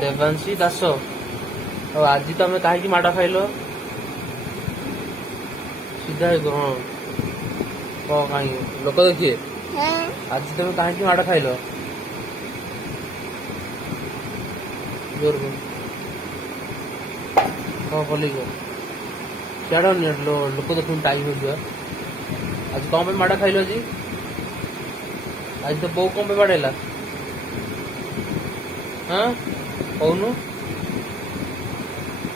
देवांशी दास आज तुम कहीं माड़ खाइल सीधा हाँ कह कहीं लोक देखिए आज तुम कहीं माड़ खाइल जोर कह कल क्या लोक देख टाइम हो आज कौन पे माड़ खाइल आज तो बो कौन पे बाड़ेला हाँ कौन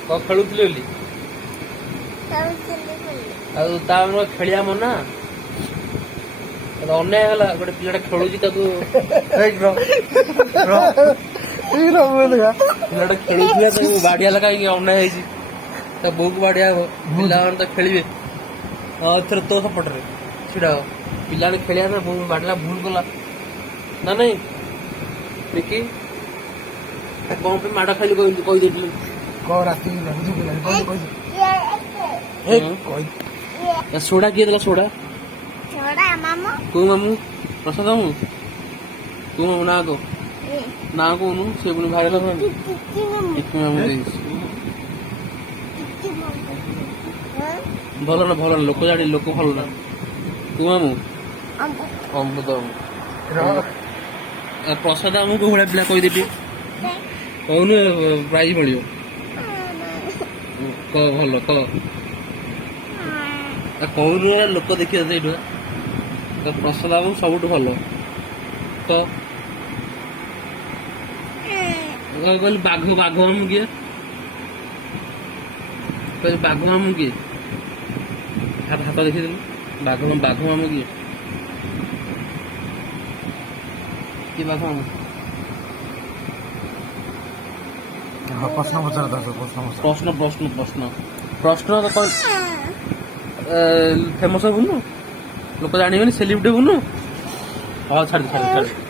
कौ खेलुले खेलिया मना अन्याय गोटे पिला खेलुची पिलाटा खेलुला बाड़ियाला कहीं अन्याय बो को बाड़िया पिला तो खेलिए हाँ एथर तो सपटे छीड़ा पिला खेलिया बो बाड़ला भूल कला ना नहीं देखी कौन पे माड़ खाइल कहीदे सोडा किए देला सोडा कौ मामू प्रसाद मामू कौ मामू ना को ना कौन से पुणी भाई मामू भल ना भल ना लोक जानी लोक भल ना कौ मामू अमृत प्रसाद मामू को भाया पिला कहीदे कौन प्राइज मिल कह भल कह कौन लोक देखिए प्रसाद बाबू सब भल कह कहली बाघ बाघ मामू किए कहली बाघ मामू किए हाथ देखी बाघ बाघ मामू किए बाघ मामू प्रश्न प्रश्न प्रश्न प्रश्न प्रश्न तो कौन फेमस बुनु लोक जान सेलिब्रिटी बुनु हाँ छाड़ छाड़ छाड़